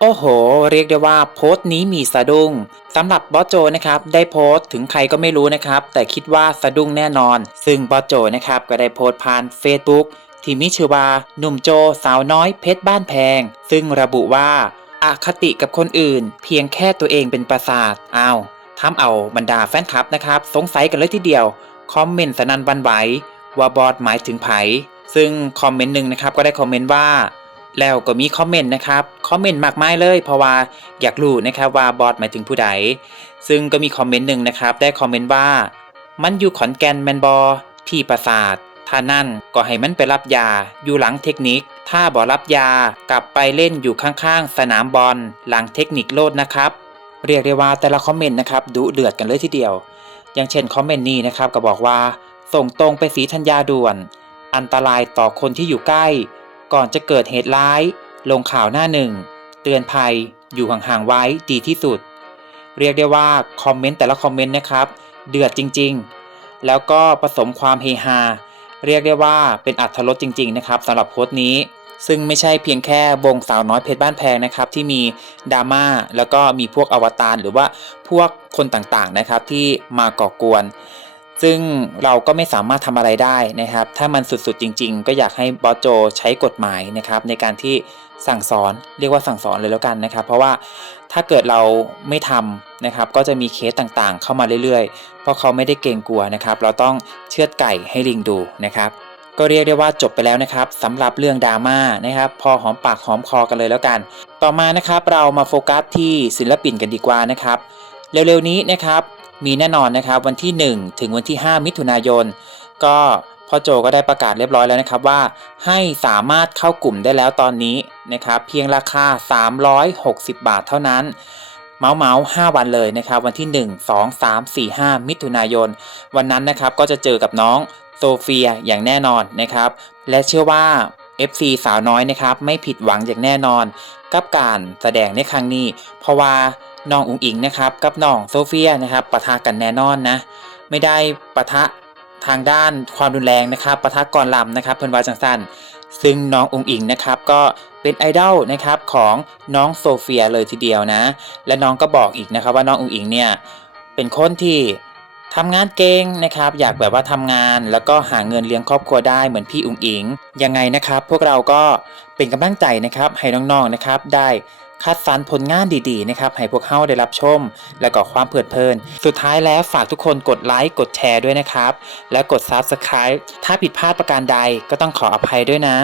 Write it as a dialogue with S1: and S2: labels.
S1: โอ้โห เรียกได้ว่าโพสต์นี้มีสะดุ้งสำหรับบอสโจนะครับได้โพสต์ถึงใครก็ไม่รู้นะครับ แต่คิดว่าสะดุ้งแน่นอน ซึ่งบอสโจนะครับก็ได้โพสต์ผ่าน Facebook ที่มิชื่อว่าหนุ่มโจสาวน้อยเพชรบ้านแพง ซึ่งระบุว่าอาคติกับคนอื่น เพียงแค่ตัวเองเป็นประสาทอ้าวทำเอาบรรดาแฟนคลับนะครับ สงสัยกันเลยทีเดียว คอมเมนต์สนันบันไหวว่าบอสหมายถึงไผซึ่งคอมเมนต์หนึ่งนะครับก็ได้คอมเมนต์ว่า แล้วก็มีคอมเมนต์นะครับ คอมเมนต์มากมายเลย เพราะว่าอยากรู้นะครับว่าบอสหมายถึงผู้ใด ซึ่งก็มีคอมเมนต์หนึ่งนะครับ ได้คอมเมนต์ว่า มันอยู่ขอนแก่นแมนบอที่ปราสาทถ้านั่นก็ให้มันไปรับยา อยู่หลังเทคนิค ถ้าบ่รับยากลับไปเล่นอยู่ข้างๆ สนามบอลหลังเทคนิคโลดนะครับ เรียกได้ว่าแต่ละคอมเมนต์นะครับดุเดือดกันเลยทีเดียว อย่างเช่นคอมเมนต์นี้นะครับก็บอกว่า ส่งตรงไปสีธัญญาด่วน อันตรายต่อคนที่อยู่ใกล้ ก่อนจะเกิดเหตุร้าย ลงข่าวหน้าหนึ่ง เตือนภัย อยู่ห่างๆไว้ดีที่สุด เรียกได้ว่าคอมเมนต์แต่ละคอมเมนต์นะครับ เดือดจริงๆ แล้วก็ผสมความเฮฮา เรียกได้ว่าเป็นอัธรสจริง ๆ นะครับสำหรับโพสต์นี้ ซึ่งไม่ใช่เพียงแค่วงสาวน้อยเพชรบ้านแพงนะครับ ที่มีดราม่าแล้วก็มีพวกอวตารหรือว่าพวกคนต่างๆนะครับที่มาก่อกวน ซึ่งเราก็ไม่สามารถทำอะไรได้นะครับ ถ้ามันสุดๆจริง ๆ ก็อยากให้บอสโจใช้กฎหมายนะครับในการที่สั่งสอนเรียกว่าสั่งสอนเลยแล้วกันนะครับ เพราะว่าถ้าเกิดเราไม่ทำนะครับ ก็จะมีเคสต่างๆ เข้ามาเรื่อยๆ เพราะเขาไม่ได้เกรงกลัวนะครับ เราต้องเชือดไก่ให้ลิงดูนะครับก็เรียกได้ว่าจบไปแล้วนะครับสำหรับเรื่องดราม่านะครับ พอหอมปากหอมคอกันเลยแล้วกัน ต่อมานะครับเรามาโฟกัสที่ศิลปินกันดีกว่านะครับ เร็วๆนี้นะครับ มีแน่นอนนะครับวันที่ 1 ถึงวันที่ 5 มิถุนายน ก็พ่อโจก็ได้ประกาศเรียบร้อยแล้วนะครับว่า ให้สามารถเข้ากลุ่มได้แล้วตอนนี้นะครับเพียงราคา 360 บาทเท่านั้น เมาส์เมาส์5วันเลยนะครับวันที่ 1 2 3 4 5 มิถุนายน วันนั้นนะครับก็จะเจอกับน้องโซเฟียอย่างแน่นอนนะครับ และเชื่อว่า FC สาวน้อยนะครับไม่ผิดหวังอย่างแน่นอน กับการแสดงในครั้งนี้ เพราะว่าน้องอุ๋งอิงนะครับกับน้องโซเฟียนะครับปะทะกันแน่นอนนะ ไม่ได้ปะทะทางด้านความรุนแรงนะครับปะทะก่อนลำนะครับเพิ่นว่าจังสันซึ่งน้องอุ๋งอิงนะครับก็เป็นไอดอลนะครับของน้องโซเฟียเลยทีเดียวนะ และน้องก็บอกอีกนะครับว่าน้องอุ๋งอิงเนี่ยเป็นคนที่ ทำงานเก่งนะครับอยากแบบว่าทำงานแล้วก็หาเงินเลี้ยงครอบครัวได้เหมือนพี่อุ๋งอิงยังไงนะครับ พวกเราก็เป็นกำลังใจนะครับให้น้องๆนะครับ ได้คัดสรรผลงานดีๆนะครับให้พวกเขาได้รับชม และก็ความเพลิดเพลิน สุดท้ายแล้วฝากทุกคนกดไลค์กดแชร์ด้วยนะครับ และกด Subscribe ถ้าผิดพลาดประการใดก็ต้องขออภัยด้วยนะ